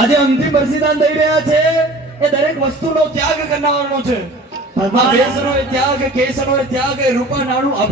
આજે અંતિમ બલિદાન દઈ રહ્યા છે એ દરેક વસ્તુનો ત્યાગ કરનારનો છે. બેસનો ત્યાગ, કેસનો ત્યાગ, રૂપા નાણું